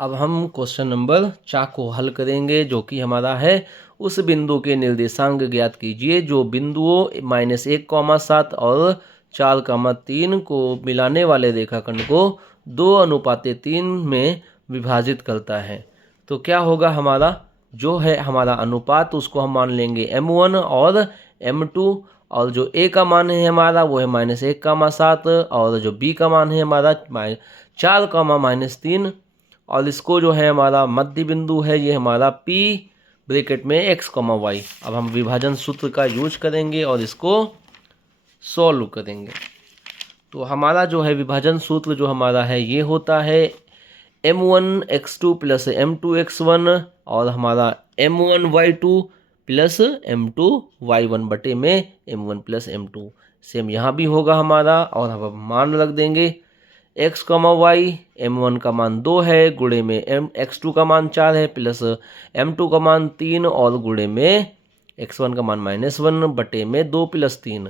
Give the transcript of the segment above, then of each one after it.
अब हम question number 4 को हल करेंगे, जो कि हमारा है उस बिंदु के निर्देशांक ज्ञात कीजिए जो बिंदुओं -1, 7 और 4, 3 को मिलाने वाले रेखाखंड को 2:3 में विभाजित करता है। तो क्या होगा, हमारा जो है हमारा अनुपात उसको हम मान लेंगे m1 और m2, और जो a का मान है हमारा वो है -1, 7, और जो b का मान है हमारा 4, -3, और इसको जो है हमारा मध्य बिंदु है ये हमारा p ब्रैकेट में x, y। अब हम विभाजन सूत्र का यूज करेंगे और इसको सॉल्व करेंगे। तो हमारा जो है विभाजन सूत्र जो हमारा है ये होता है m1x2 + m2x1 और हमारा m1y2 + m2y1 बटे में m1 + m2। सेम यहाँ भी होगा हमारा, और अब हम मान रख देंगे x, y। m1 का मान 2 है, गुणे में x2 का मान 4 है, प्लस m2 का मान 3 और गुणे में x1 का मान -1 बटे में 2 + 3।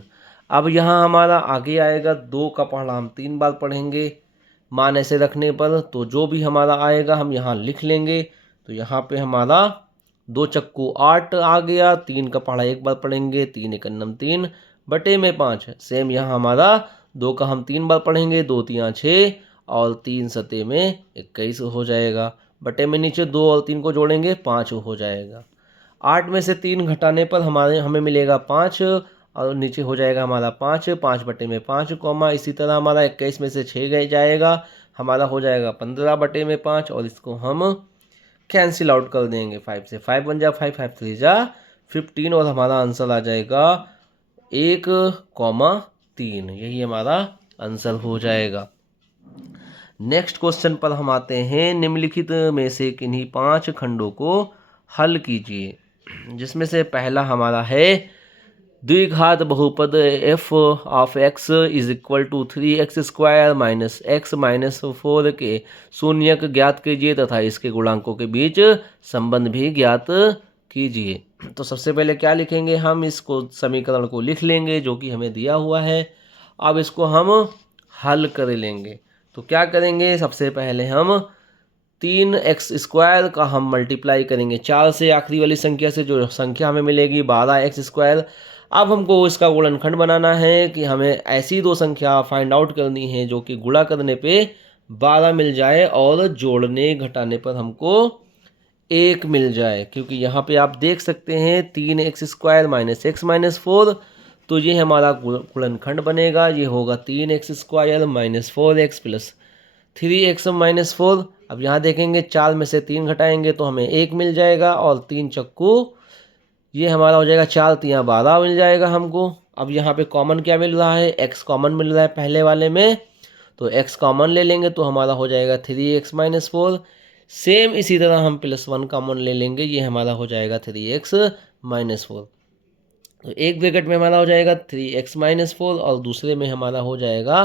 अब यहाँ हमारा आगे आएगा 2 का पढ़ा हम 3 बार पढ़ेंगे मान ऐसे रखने पर, तो जो भी हमारा आएगा हम यहाँ लिख लेंगे। तो यहाँ पे हमारा 2 चक्कू 8 आ गया, 3 का पढ़ा 1 बार पढ़ेंगे, 3 × 9 3 बटे में 5। सेम यहाँ हमारा 2 का हम 3 बार पढ़ेंगे, 2 × 3 = 6 और 3 सते में 21 हो जाएगा, बटे में नीचे 2 और 3 को जोड़ेंगे 5 हो जाएगा। 8 में से 3 घटाने पर हमें मिलेगा 5 और नीचे हो जाएगा हमारा 5, 5 बटे में 5, इसी तरह हमारा 21 में से 6 गए जाएगा, हमारा हो जाएगा 15 बटे में 5, और इसको हम कैंसिल आउट कर देंगे। 5 से 5 बन जा 5, 5 3 जा 15, और हमारा आंसर आ जाएगा 1,3। यही हमारा आंसर हो जाएगा। नेक्स्ट क्वेश्चन पर हम आते हैं। निम्नलिखित में से किन्हीं 5 खंडों को हल कीजिए, जिसमें से पहला हमारा है द्विघात बहुपद f of x = 3x² - x - 4 के शून्यक ज्ञात कीजिए तथा इसके गुणांकों के बीच संबंध भी ज्ञात कीजिए। तो सबसे पहले क्या लिखेंगे, हम इसको समीकरण को लिख लेंगे जो कि हमें दिया हुआ है। अब इसको हम हल कर लेंगे। तो क्या करेंगे, सबसे पहले हम 3x² का हम मल्टीप्लाई करेंगे 4 से, आखिरी वाली संख्या से, जो संख्या हमें मिलेगी 12x²। अब हमको इसका गुणनखंड बनाना है कि हमें ऐसी दो संख्या फाइंड आउट करनी है जो कि गुणा करने पे 12 मिल जाए और जोड़ने घटाने पर हमको 1 मिल जाए। क्योंकि यहाँ पे आप देख सकते हैं 3x² - x - 4, तो ये हमारा गुणनखंड बनेगा। ये होगा 3x² - 4x + 3x - 4। अब यहाँ देखेंगे 4 में से 3 घटाएंगे तो हमें 1 मिल जाएगा, और 3 चक्कू ये हमारा हो जाएगा 4 × 3 = 12 मिल जाएगा हमको। अब यहाँ पे कॉमन क्या मिल रहा है, x कॉमन मिल रहा है पहले वाले में, तो x कॉमन ले लेंगे तो हमारा हो जाएगा 3x - 4। सेम इसी तरह हम +1 कॉमन ले लेंगे, ये हमारा हो जाएगा 3x - 4। तो एक ब्रैकेट में हमारा हो जाएगा 3x - 4 और दूसरे में हमारा हो जाएगा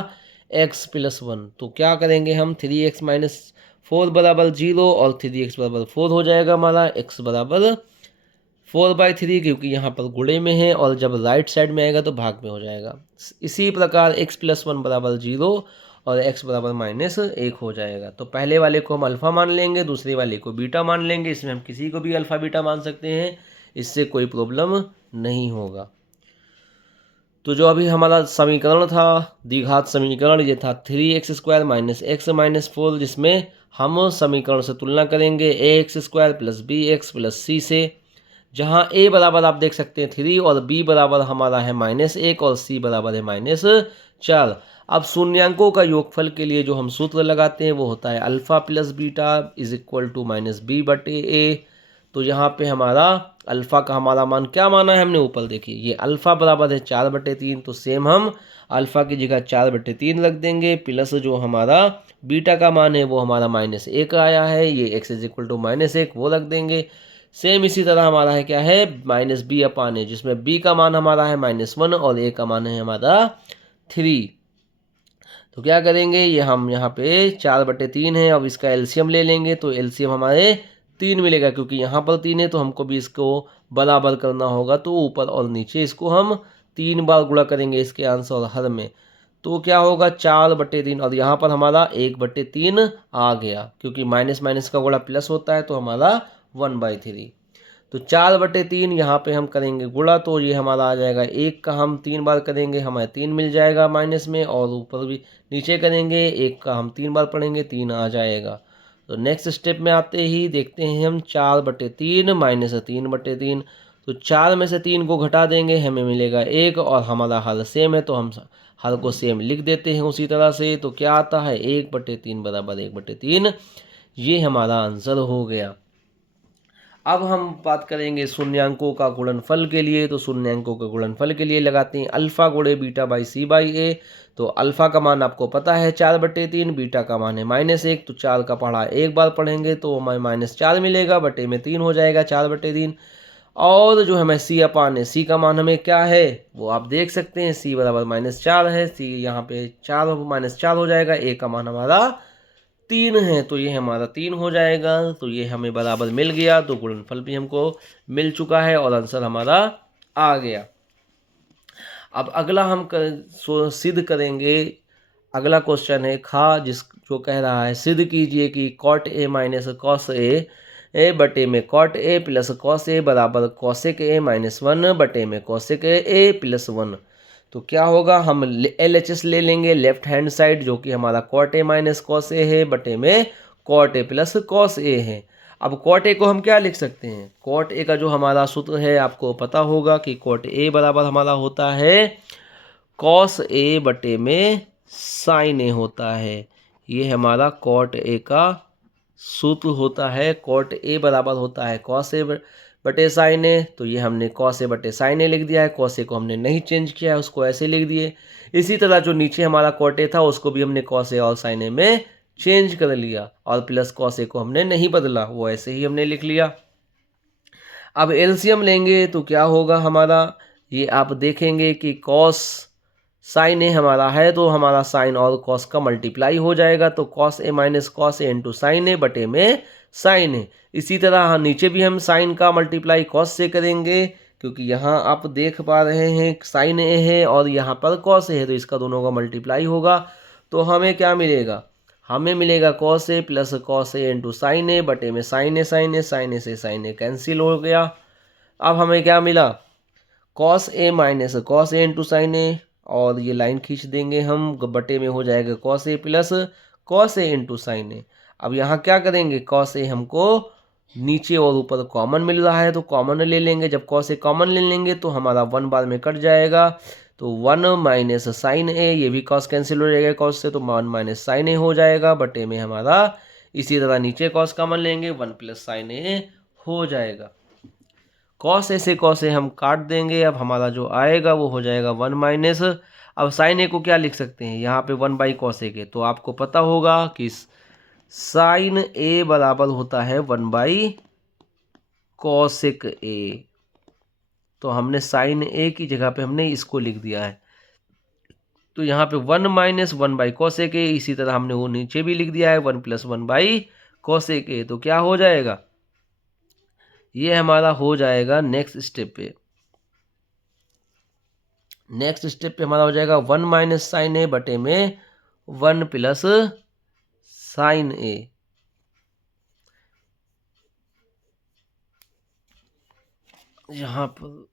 x + 1। तो क्या करेंगे हम, 3x - 4 = 0 और 3x = 4 हो जाएगा हमारा, x = 4/3, क्योंकि यहाँ पर गुणे में है और जब राइट साइड में आएगा तो भाग में हो जाएगा। इसी प्रकार x + 1 = 0 और x = -1 हो जाएगा। तो पहले वाले को हम अल्फ़ा मान लेंगे, दूसरे वाले को बीटा मान लेंगे। इसमें हम किसी को भी अल्फ़ा बीटा मान सकते हैं, इससे कोई प्रॉब्लम नहीं होगा। तो जो अभी हमारा समीकरण था, द्विघात समीकरण, ये था 3x² - x - 4, जिसमें हम समीकरण से तुलना करेंगे ax² + bx + c से, जहाँ a बराबर आप देख सकते हैं 3 और b बराबर हमारा है -1 और c बराबर है -4। अब शून्यांकों का योगफल के लिए जो हम सूत्र लगाते हैं वो होता है अल्फ़ा + बीटा = -b/a। तो यहाँ पे हमारा अल्फ़ा का हमारा मान क्या माना है हमने, ऊपर देखिए ये अल्फ़ा बराबर है 4/3, तो सेम हम अल्फ़ा की जगह 4/3 रख देंगे, प्लस जो हमारा बीटा का मान है वो हमारा -1 आया है, ये x = -1 वो रख देंगे। सेम इसी तरह हमारा है क्या है -b/a, जिसमें b का मान हमारा है -1 और a का मान है हमारा 3। तो क्या करेंगे, ये हम यहाँ पे 4/3 है, अब इसका एलसीएम ले लेंगे तो एलसीएम हमारे 3 मिलेगा, क्योंकि यहाँ पर 3 है तो हमको भी इसको बराबर करना होगा, तो ऊपर और नीचे इसको हम 3 बार गुणा करेंगे इसके आंसर और हर में। तो क्या होगा 4/3, और यहाँ पर हमारा 1/3 आ गया, क्योंकि माइनस माइनस का गुणा प्लस होता है तो हमारा 1/3। तो 4/3 यहाँ पे हम करेंगे गुणा, तो ये हमारा आ जाएगा 1 का हम 3 बार करेंगे हमें 3 मिल जाएगा माइनस में, और ऊपर भी नीचे करेंगे 1 का हम 3 बार पढ़ेंगे 3 आ जाएगा। तो नेक्स्ट स्टेप में आते ही देखते हैं हम 4/3 माइनस 3/3। तो 4 में से 3 को घटा देंगे हमें मिलेगा 1, और हमारा हल सेम है तो हम हल को सेम लिख देते हैं उसी तरह से। तो क्या आता है 1/3 बराबर 1/3, ये हमारा आंसर हो गया। अब हम बात करेंगे शून्यांकों का गुणनफल के लिए। तो शून्यांकों के गुणनफल के लिए लगाते हैं अल्फा गुणे बीटा बाई सी बाई ए। तो अल्फा का मान आपको पता है 4/3, बीटा का मान है -1। तो 4 का पढ़ा एक बार पढ़ेंगे तो हमें -4 मिलेगा, बटे में 3 हो जाएगा 4/3। और जो हमें सी अपान है, सी का मान हमें क्या है वो आप देख सकते हैं, सी बराबर -4 है। सी यहाँ पे 4 -4 हो जाएगा, ए का मान हमारा 3 है तो ये हमारा 3 हो जाएगा। तो ये हमें बराबर मिल गया, तो गुणनफल भी हमको मिल चुका है और आंसर हमारा आ गया। अब अगला हम सिद्ध करेंगे। अगला क्वेश्चन है जो कह रहा है सिद्ध कीजिए कि cot a माइनस कॉस ए बटे में cot a plus cos A बराबर cosec a -1 बटे में cosec a प्लस 1। तो क्या होगा, हम LHS ले लेंगे लेफ्ट हैंड साइड, जो कि हमारा cot a माइनस कॉस ए है बटे में cot a plus cos A है। अब cot a को हम क्या लिख सकते हैं, cot a का जो हमारा सूत्र है आपको पता होगा कि cot a बराबर हमारा होता है cos a बटे में sin a होता है। ये हमारा cot a का सूत्र होता है। cot a बराबर होता है cos a बटे sin a। तो ये हमने cos a बटे sin a लिख दिया है, cos a को हमने नहीं चेंज किया है, उसको ऐसे लिख दिए। इसी तरह जो नीचे हमारा cot a था उसको भी हमने cos a और sin a में चेंज कर लिया, और प्लस cos a को हमने नहीं बदला, वो ऐसे ही हमने लिख लिया। अब एलसीएम लेंगे तो क्या होगा हमारा, ये आप देखेंगे कि cos sin a हमारा है तो हमारा sin और cos का मल्टीप्लाई हो जाएगा, तो cos a minus cos a into sine a बटे में sin a। इसी तरह नीचे भी हम sin का मल्टीप्लाई cos से करेंगे, क्योंकि यहाँ आप देख पा रहे हैं sin a है और यहाँ पर cos a है, तो इसका दोनों का मल्टीप्लाई होगा। तो हमें क्या मिलेगा, हमें मिलेगा cos a plus cos a into sine a बटे में sin a से sin a कैंसिल हो गया। अब हमें क्या मिला, cos a minus cos a into sine a, और ये लाइन खींच देंगे हम, बटे में हो जाएगा cos a plus cos a into sine a. अब यहाँ क्या करेंगे, cos a हमको नीचे और ऊपर कॉमन मिल रहा है तो कॉमन ले लेंगे। जब cos a कॉमन ले लेंगे तो हमारा 1 बार में कट जाएगा, तो 1 माइनस साइन ए, ये भी cos कैंसिल हो जाएगा cos से, तो 1 माइनस साइन ए हो जाएगा बटे में हमारा, इसी तरह नीचे cos कॉमन लेंगे 1 प्लस साइन ए हो जाएगा। cos a से cos a हम काट देंगे, अब हमारा जो आएगा वो हो जाएगा 1 माइनस, अब साइन ए को क्या लिख सकते हैं यहाँ पे 1 बाई कॉस ए के, तो आपको पता होगा कि साइन ए बराबर होता है 1 बाई कॉसेक ए। तो हमने साइन ए की जगह पे हमने इसको लिख दिया है, तो यहाँ पे 1 माइनस 1 बाई कॉसेक ए, इसी तरह हमने वो नीचे भी लिख दिया है 1 प्लस 1 बाई कॉसेक ए। तो क्या हो जाएगा, ये हमारा हो जाएगा नेक्स्ट स्टेप पे। नेक्स्ट स्टेप पे हमारा हो जाएगा 1 माइनस साइन ए बटे में 1 प्लस साइन ए। यहाँ पर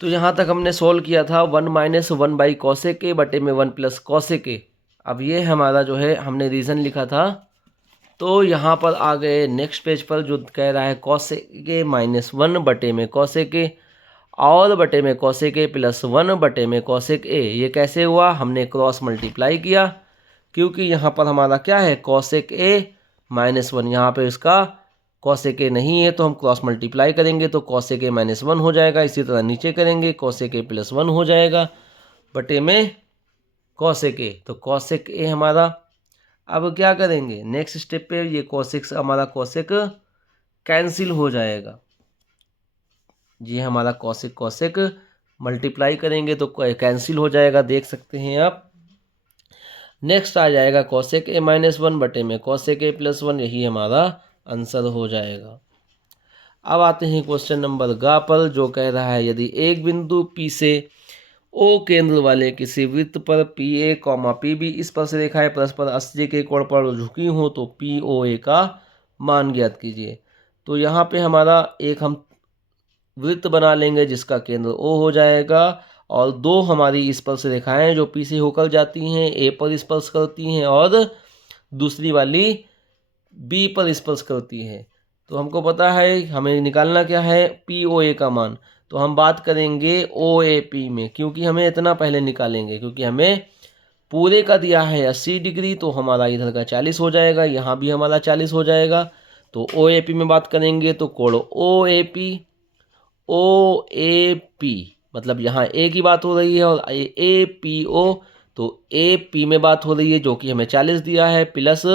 तो यहाँ तक हमने सोल्व किया था 1 माइनस 1 बाई कॉसेक ए बटे में 1 प्लस कॉसेक ए। अब ये हमारा जो है हमने रीज़न लिखा था, तो यहाँ पर आ गए नेक्स्ट पेज पर जो कह रहा है कॉसेक ए माइनस 1 बटे में कॉसेक ए और बटे में कॉसेक ए प्लस 1 बटे में कॉसेक ए। ये कैसे हुआ, हमने क्रॉस मल्टीप्लाई किया, क्योंकि यहाँ पर हमारा क्या है कॉसेक ए माइनस 1, यहाँ पे इसका कॉसेक ए नहीं है तो हम क्रॉस मल्टीप्लाई करेंगे तो कॉसेक ए माइनस 1 हो जाएगा। इसी तरह नीचे करेंगे कॉसेक ए प्लस 1 हो जाएगा बटे में कॉसेक ए, तो कॉसेक ए हमारा। अब क्या करेंगे नेक्स्ट स्टेप पे, ये कॉसेक हमारा कॉसेक कैंसिल हो जाएगा, ये हमारा कॉसेक कॉसेक मल्टीप्लाई करेंगे तो कैंसिल हो जाएगा, देख सकते हैं आप। नेक्स्ट आ जाएगा कॉसेक ए माइनस 1 बटे में कॉसेक ए प्लस 1, यही हमारा आंसर हो जाएगा। अब आते हैं क्वेश्चन नंबर ग पर, जो कह रहा है यदि एक बिंदु P से O केंद्र वाले किसी वृत्त पर PA, PB इस पर से रेखाएं परस्पर 80 के कोण पर झुकी हो तो POA का मान ज्ञात कीजिए। तो यहाँ पे हमारा एक हम वृत्त बना लेंगे जिसका केंद्र O हो जाएगा, और दो हमारी स्पर्श रेखाएं जो P से होकर जाती हैं A पर स्पर्श करती हैं और दूसरी वाली B पर स्पर्श करती है। तो हमको पता है हमें निकालना क्या है, POA का मान। तो हम बात करेंगे OAP में, क्योंकि हमें इतना पहले निकालेंगे, क्योंकि हमें पूरे का दिया है 80 डिग्री, तो हमारा इधर का 40 हो जाएगा, यहाँ भी हमारा 40 हो जाएगा। तो OAP में बात करेंगे तो कोण OAP मतलब यहाँ A की बात हो रही है, और APO तो AP में बात हो रही है जो कि हमें 40 दिया है, प्लस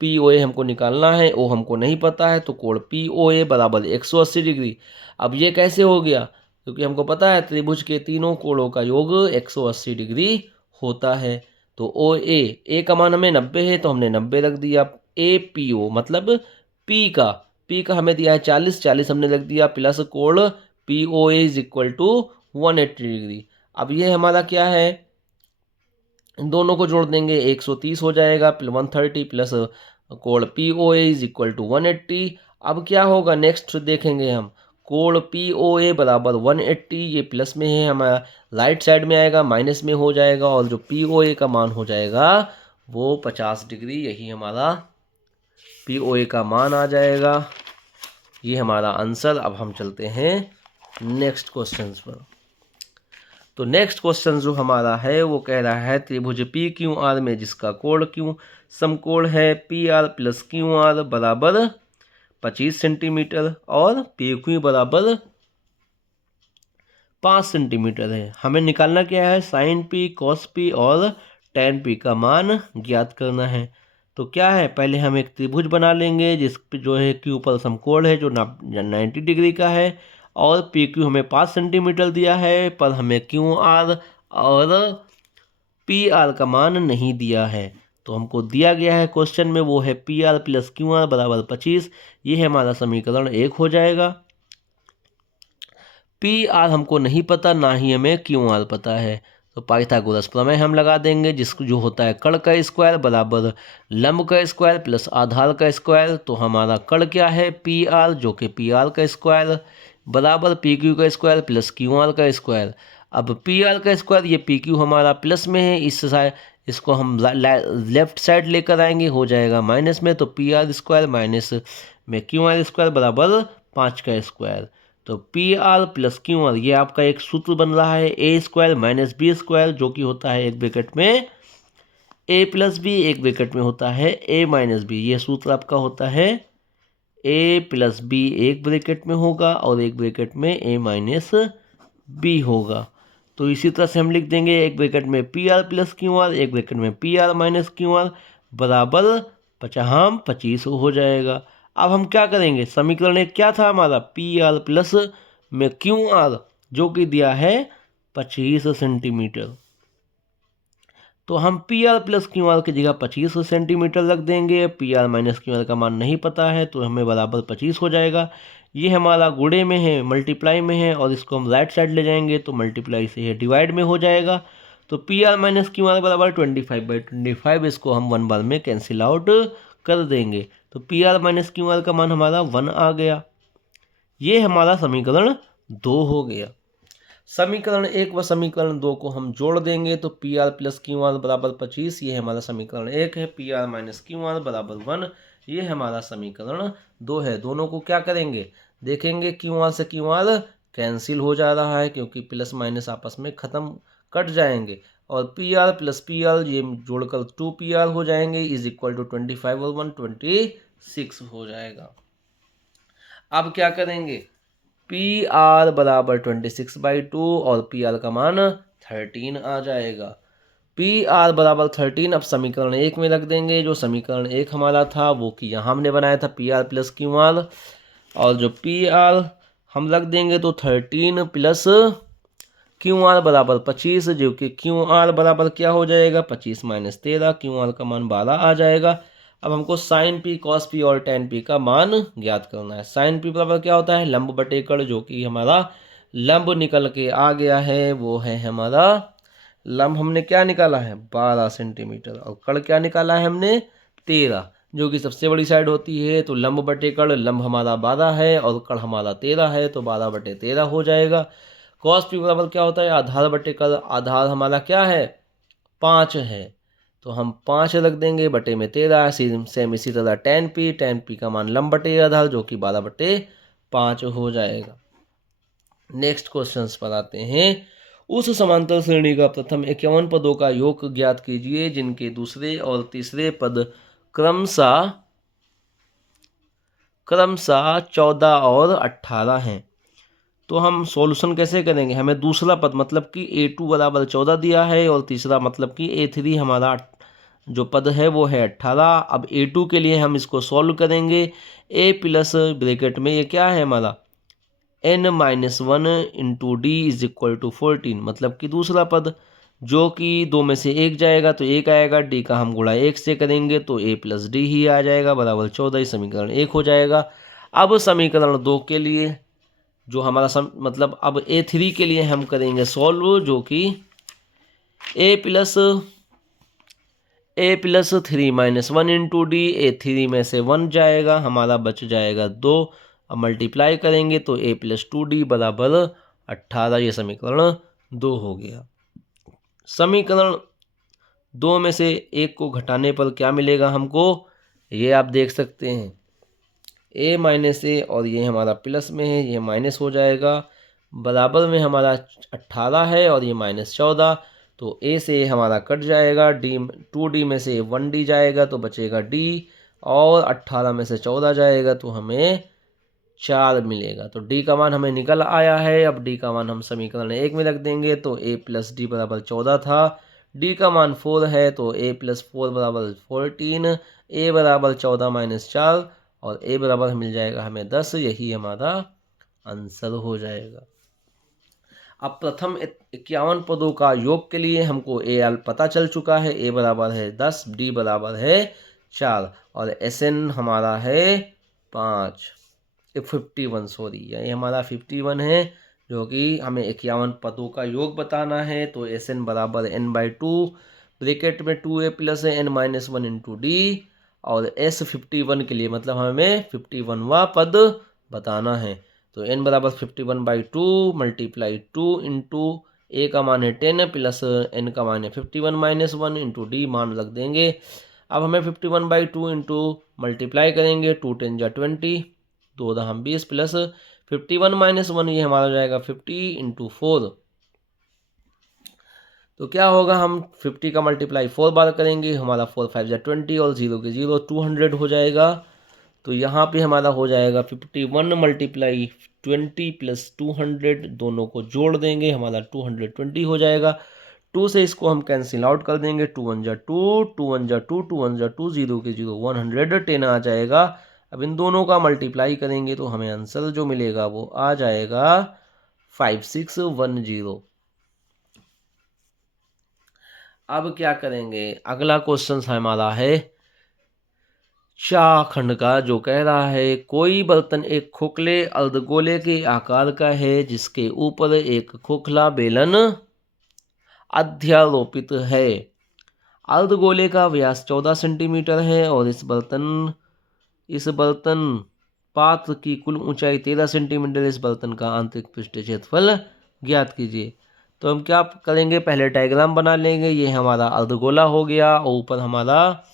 POA हमको निकालना है, O हमको नहीं पता है, तो कोण POA बराबर 180 डिग्री। अब ये कैसे हो गया, क्योंकि हमको पता है त्रिभुज के तीनों कोणों का योग 180 डिग्री होता है। तो A का मान हमें 90 है, तो हमने 90 रख दिया। APO मतलब P का हमें दिया है 40 हमने रख दिया, प्लस कोण POA is equal to 180 degree. अब ये हमारा क्या है, इन दोनों को जोड़ देंगे 130 हो जाएगा, 130 प्लस कोण POA इज इक्वल टू 180। अब क्या होगा नेक्स्ट देखेंगे हम, कोण POA बराबर 180, ये प्लस में है हमारा, राइट साइड में आएगा माइनस में हो जाएगा, और जो POA का मान हो जाएगा वो 50 डिग्री, यही हमारा POA का मान आ जाएगा। ये हमारा आंसर। अब हम चलते हैं नेक्स्ट क्वेश्चन पर। तो नेक्स्ट क्वेश्चन जो हमारा है वो कह रहा है त्रिभुज PQR में जिसका कोण Q समकोण है PR प्लस QR बराबर 25 सेंटीमीटर और PQ बराबर 5 सेंटीमीटर है। हमें निकालना क्या है, साइन P cos P और tan P का मान ज्ञात करना है। तो क्या है, पहले हम एक त्रिभुज बना लेंगे जिस पे जो है Q पर समकोण है जो 90 डिग्री का है, और PQ हमें 5 सेंटीमीटर दिया है, पर हमें QR और PR का मान नहीं दिया है। तो हमको दिया गया है क्वेश्चन में वो है PR प्लस QR बराबर 25। ये है हमारा समीकरण 1 हो जाएगा। PR हमको नहीं पता, ना ही हमें QR पता है, तो पाइथागोरस प्रमेय हम लगा देंगे, जिसको जो होता है कर्ण का स्क्वायर बराबर लंब का स्क्वायर प्लस आधार का स्क्वायर। तो हमारा कर्ण क्या है PR, जो कि PR का स्क्वायर बराबर PQ का स्क्वायर प्लस QR का स्क्वायर। अब PR का स्क्वायर, ये PQ हमारा प्लस में है, इस साइड इसको हम लेफ्ट साइड लेकर आएंगे, हो जाएगा माइनस में, तो PR स्क्वायर माइनस में QR स्क्वायर बराबर 5 का स्क्वायर। तो PR प्लस QR ये आपका एक सूत्र बन रहा है A square minus B square, जो कि होता है एक ब्रैकेट में A प्लस B, एक ब्रैकेट में होता है A माइनस B। ये सूत्र आपका होता है A प्लस B एक ब्रैकेट में होगा और एक ब्रैकेट में A माइनस B होगा। तो इसी तरह से हम लिख देंगे एक ब्रैकेट में PR प्लस QR, एक ब्रैकेट में PR माइनस QR बराबर 25 हो जाएगा। अब हम क्या करेंगे, समीकरण एक क्या था हमारा, PR प्लस में QR जो कि दिया है 25 सेंटीमीटर। तो हम PR प्लस QR की जगह 25 सेंटीमीटर रख देंगे। PR माइनस QR का मान नहीं पता है, तो हमें बराबर 25 हो जाएगा। ये हमारा गुणे में है, मल्टीप्लाई में है, और इसको हम राइट साइड ले जाएंगे तो मल्टीप्लाई से ये डिवाइड में हो जाएगा। तो PR माइनस QR बराबर 25/25, इसको हम 1 बार में कैंसिल आउट कर देंगे। तो PR माइनस QR का मान हमारा 1 आ गया। ये हमारा समीकरण 2 हो गया। समीकरण 1 व समीकरण 2 को हम जोड़ देंगे तो PR प्लस QR बराबर 25, ये हमारा समीकरण 1 है। PR माइनस QR बराबर 1, ये हमारा समीकरण 2 है। दोनों को क्या करेंगे, देखेंगे QR से QR कैंसिल हो जा रहा है, क्योंकि प्लस माइनस आपस में ख़त्म कट जाएंगे, और PR प्लस PR ये जोड़कर 2PR हो जाएंगे, इज इक्वल टू 25 और 1 26 हो जाएगा। अब क्या करेंगे, PR बराबर 26/2 और PR का मान 13 आ जाएगा। PR बराबर 13 अब समीकरण 1 में रख देंगे। जो समीकरण 1 हमारा था वो कि यहाँ हमने बनाया था PR प्लस QR, और जो PR हम रख देंगे तो 13 प्लस QR बराबर 25, जो कि QR बराबर क्या हो जाएगा 25 माइनस 13, QR का मान 12 आ जाएगा। अब हमको साइन पी, कॉस पी और टेन पी का मान ज्ञात करना है। साइन पी बराबर क्या होता है, लंब बटे कड़, जो कि हमारा लंब निकल के आ गया है, वो है हमारा लंब हमने क्या निकाला है 12 सेंटीमीटर, और कड़ क्या निकाला है हमने 13, जो कि सबसे बड़ी साइड होती है। तो लंब बटे कड़, लंब हमारा 12 है और कड़ हमारा 13 है, तो 12 बटे 13 हो जाएगा। कॉस पी बराबर क्या होता है, आधार बटे कड़, आधार हमारा क्या है 5 है, तो हम 5 रख देंगे, बटे में 13, सेम इसी तरह टेन पी का मान लंब बटे आधार, जो कि 12 बटे 5 हो जाएगा। नेक्स्ट क्वेश्चन पर आते हैं। उस समांतर श्रेणी का प्रथम 51 पदों का योग ज्ञात कीजिए जिनके दूसरे और तीसरे पद क्रमशः 14 और 18 हैं। तो हम सॉल्यूशन कैसे करेंगे, हमें दूसरा पद मतलब कि A2 बराबर 14 दिया है और तीसरा मतलब कि A3 हमारा जो पद है वो है 18। अब A2 के लिए हम इसको सॉल्व करेंगे। A प्लस ब्रैकेट में ये क्या है हमारा n-1 into d is equal to 14, मतलब कि दूसरा पद, जो कि 2 में से 1 जाएगा तो 1 आएगा, डी का हम गुणा 1 से करेंगे तो A प्लस डी ही आ जाएगा बराबर 14, समीकरण 1 हो जाएगा। अब समीकरण 2 के लिए जो हमारा मतलब अब A3 के लिए हम करेंगे सॉल्व, जो कि A plus 3 minus 1 into D, A3 में से 1 जाएगा, हमारा बच जाएगा 2, अब मल्टीप्लाई करेंगे तो A प्लस 2D बराबर 18, ये समीकरण 2 हो गया। समीकरण 2 में से 1 को घटाने पर क्या मिलेगा हमको, ये आप देख सकते हैं, A माइनस A और ये हमारा प्लस में है, ये माइनस हो जाएगा, बराबर में हमारा 18 है और ये माइनस 14, तो A से हमारा कट जाएगा, डी 2D में से 1D जाएगा तो बचेगा D, और 18 में से 14 जाएगा तो हमें 4 मिलेगा। तो D का मान हमें निकल आया है। अब D का मान हम समीकरण 1 में रख देंगे तो A प्लस डी बराबर 14 था, D का मान 4 है तो A प्लस 4 बराबर 14, A बराबर 14 माइनस 4 और A बराबर मिल जाएगा हमें 10, यही हमारा आंसर हो जाएगा। अब प्रथम 51 पदों का योग के लिए हमको A पता चल चुका है, A बराबर है 10, D बराबर है 4 और SN हमारा है 51 सॉरी, ये हमारा 51 है, जो कि हमें 51 पदों का योग बताना है। तो SN बराबर n/2, ब्रैकेट में 2A plus n minus 1 into D, और S 51 के लिए मतलब हमें 51वां पद बताना है। तो n बराबर 51/2 मल्टीप्लाई 2 इंटू A का मान है 10 प्लस n का मान है 51 माइनस 1 इंटू डी, मान रख देंगे। अब हमें 51/2 इंटू मल्टीप्लाई करेंगे, 2 10 जा 20, 2 दहम 20 प्लस 51 माइनस 1, ये हमारा जाएगा 50 इंटू 4। तो क्या होगा, हम 50 का मल्टीप्लाई 4 बार करेंगे, हमारा 4 5 जा 20 और 0 के 0 200 हो जाएगा। तो यहाँ पे हमारा हो जाएगा 51 मल्टीप्लाई 20 प्लस 200, दोनों को जोड़ देंगे, हमारा 220 हो जाएगा। 2 से इसको हम कैंसिल आउट कर देंगे, 2 1 जा 2, 2 1 जा 2, 2 1 जा 2, 0 के 0 110 आ जाएगा। अब इन दोनों का मल्टीप्लाई करेंगे तो हमें आंसर जो मिलेगा वो आ जाएगा 5610। अब क्या करेंगे, अगला क्वेश्चन हमारा है चा खंड का, जो कह रहा है कोई बर्तन एक खोखले अर्धगोले के आकार का है जिसके ऊपर एक खोखला बेलन अध्यारोपित है। अर्धगोले का व्यास 14 सेंटीमीटर है और इस बर्तन पात्र की कुल ऊंचाई 13 सेंटीमीटर। इस बर्तन का आंतरिक पृष्ठ क्षेत्रफल ज्ञात कीजिए। तो हम क्या करेंगे, पहले डायग्राम बना लेंगे। ये हमारा अर्धगोला हो गया और ऊपर हमारा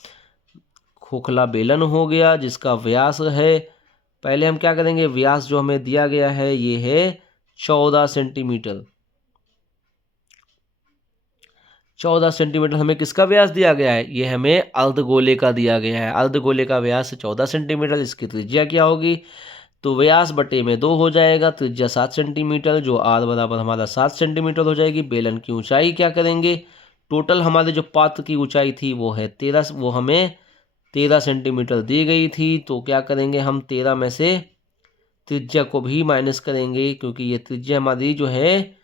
खोखला बेलन हो गया जिसका व्यास है, पहले हम क्या करेंगे, व्यास जो हमें दिया गया है ये है 14 सेंटीमीटर। 14 सेंटीमीटर हमें किसका व्यास दिया गया है, ये हमें अर्धगोले का दिया गया है। अर्धगोले का व्यास 14 सेंटीमीटर, इसकी त्रिज्या क्या होगी, तो व्यास बटे में 2 हो जाएगा, त्रिज्या 7 सेंटीमीटर, जो आर बराबर हमारा 7 सेंटीमीटर हो जाएगी। बेलन की ऊंचाई क्या करेंगे, टोटल हमारे जो पात्र की ऊंचाई थी वो है 13, वो हमें 13 सेंटीमीटर दी गई थी। तो क्या करेंगे, हम 13 में से त्रिज्या को भी माइनस करेंगे, क्योंकि ये त्रिज्या हमारी जो है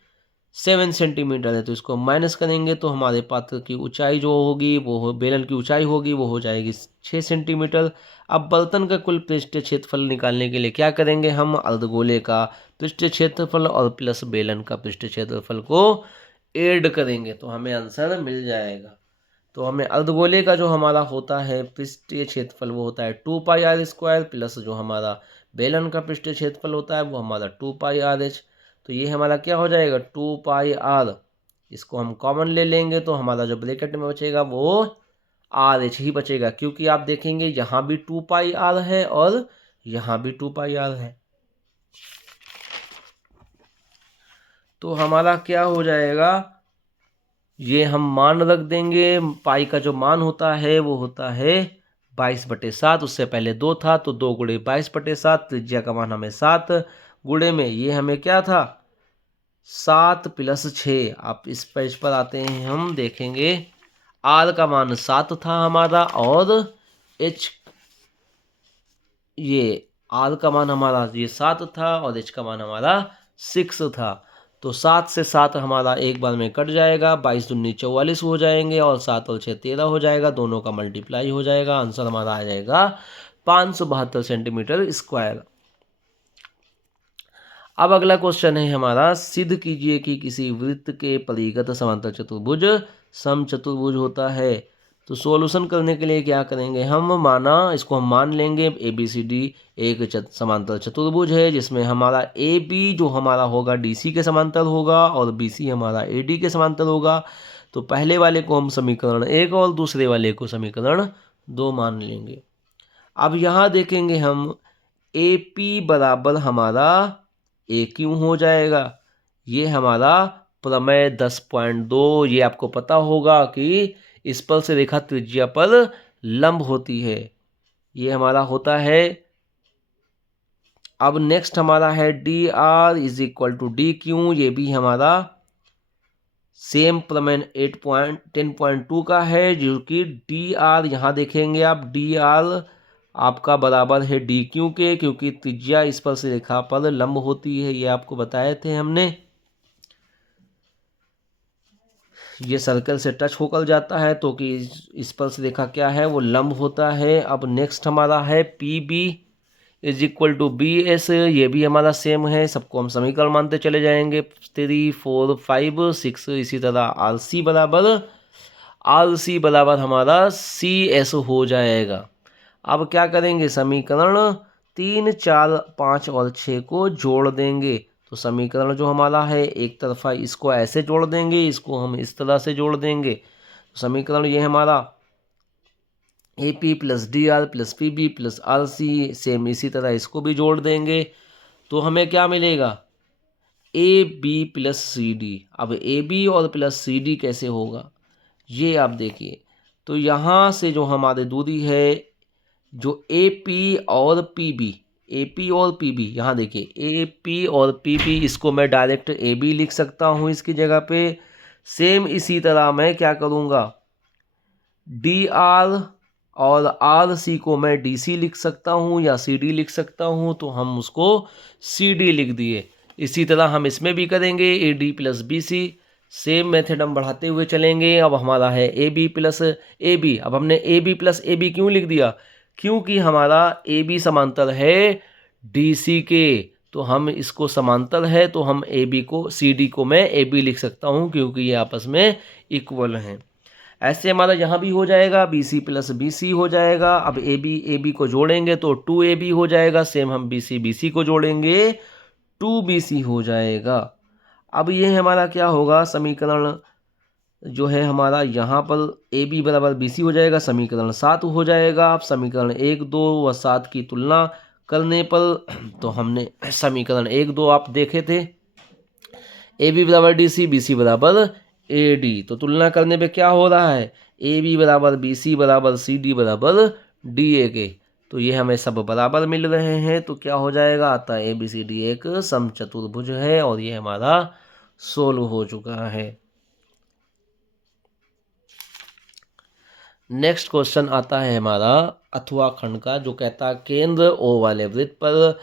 7 सेंटीमीटर है, तो इसको माइनस करेंगे तो हमारे पात्र की ऊंचाई जो होगी बेलन की ऊंचाई होगी वो हो जाएगी 6 सेंटीमीटर। अब बर्तन का कुल पृष्ठीय क्षेत्रफल निकालने के लिए क्या करेंगे, हम अर्धगोले का पृष्ठीय क्षेत्रफल और प्लस बेलन का पृष्ठीय क्षेत्रफल को ऐड करेंगे तो हमें आंसर मिल जाएगा। तो हमें अर्धगोले का जो हमारा होता है पृष्ठीय क्षेत्रफल वो होता है 2πr² प्लस जो हमारा बेलन का पृष्ठीय क्षेत्रफल होता है वो हमारा 2πrh। तो ये हमारा क्या हो जाएगा 2πr, इसको हम कॉमन ले लेंगे तो हमारा जो ब्रैकेट में बचेगा वो RH ही बचेगा, क्योंकि आप देखेंगे यहाँ भी 2πr है और यहाँ भी 2πr है। तो हमारा क्या हो जाएगा, ये हम मान रख देंगे, पाई का जो मान होता है वो होता है 22/7, उससे पहले 2 था तो 2 गुणे 22/7, त्रिज्या का मान हमें 7 गुणे में ये हमें क्या था 7 + 6। आप इस पेज पर आते हैं, हम देखेंगे आर का मान 7 था हमारा और एच ये आर का मान हमारा ये 7 था और एच का मान हमारा 6 था। तो 7 से 7 हमारा एक बार में कट जाएगा, 22 दूनी 44 हो जाएंगे और 7 और 6 13 हो जाएगा, दोनों का मल्टीप्लाई हो जाएगा, आंसर हमारा आ जाएगा 572 सेंटीमीटर स्क्वायर। अब अगला क्वेश्चन है हमारा, सिद्ध कीजिए कि किसी वृत्त के परिगत समांतर चतुर्भुज समचतुर्भुज होता है। तो सॉल्यूशन करने के लिए क्या करेंगे, इसको हम मान लेंगे ABCD एक समांतर चतुर्भुज है जिसमें हमारा AB जो हमारा होगा DC के समांतर होगा और BC हमारा AD के समांतर होगा। तो पहले वाले को हम समीकरण 1 और दूसरे वाले को समीकरण 2 मान लेंगे। अब यहाँ देखेंगे हम AP बराबर हमारा AQ हो जाएगा, ये हमारा प्रमेय 10.2, ये आपको पता होगा कि स्पर्श से रेखा त्रिज्या पर लंब होती है, ये हमारा होता है। अब नेक्स्ट हमारा है DR = DQ, ये भी हमारा सेम प्रमेय 10.2 का है, जो कि DR यहाँ देखेंगे आप DR आपका बराबर है DQ के, क्योंकि त्रिज्या स्पर्श रेखा पर लंब होती है, ये आपको बताए थे हमने। ये सर्कल से टच होकर जाता है तो कि स्पर्श रेखा क्या है वो लंब होता है। अब नेक्स्ट हमारा है PB = BS, ये भी हमारा सेम है, सबको हम समीकरण मानते चले जाएंगे 3 4 5 6। इसी तरह RC बराबर हमारा CS हो जाएगा। अब क्या करेंगे, समीकरण 3 4 5 और 6 को जोड़ देंगे। तो समीकरण जो हमारा है एक तरफा इसको ऐसे जोड़ देंगे, इसको हम इस तरह से जोड़ देंगे। तो समीकरण ये हमारा AP + DR + PB + RC, same इसी तरह इसको भी जोड़ देंगे तो हमें क्या मिलेगा AB + CD। अब AB और प्लस CD कैसे होगा ये आप देखिए। तो यहाँ से जो हमारी दूरी है जो AP और PB यहाँ देखिए AP और PB, इसको मैं डायरेक्ट AB लिख सकता हूँ इसकी जगह पे। सेम इसी तरह मैं क्या करूँगा DR और RC को मैं DC लिख सकता हूँ या CD लिख सकता हूँ, तो हम उसको CD लिख दिए। इसी तरह हम इसमें भी करेंगे AD + BC, सेम मेथड हम बढ़ाते हुए चलेंगे। अब हमारा है AB + AB। अब हमने AB + AB क्यों लिख दिया, क्योंकि हमारा AB समांतर है DC के, तो हम इसको समांतर है तो हम CD को मैं AB लिख सकता हूँ क्योंकि ये आपस में इक्वल हैं। ऐसे हमारा यहाँ भी हो जाएगा BC + BC हो जाएगा। अब AB को जोड़ेंगे तो 2AB हो जाएगा, सेम हम BC को जोड़ेंगे 2BC हो जाएगा। अब ये हमारा क्या होगा, समीकरण जो है हमारा यहाँ पर AB = BC हो जाएगा, समीकरण 7 हो जाएगा। अब समीकरण 1 2 व 7 की तुलना करने पर तो हमने समीकरण 1 2 आप देखे थे, AB = DC, BC = AD। तो तुलना करने पे क्या हो रहा है, AB = BC = CD = DA के, तो ये हमें सब बराबर मिल रहे हैं। तो क्या हो जाएगा, अतः ABCD एक समचतुर्भुज है और ये हमारा सोल्व हो चुका है। नेक्स्ट क्वेश्चन आता है हमारा अथवा खंड का, जो कहता है केंद्र O वाले वृत्त पर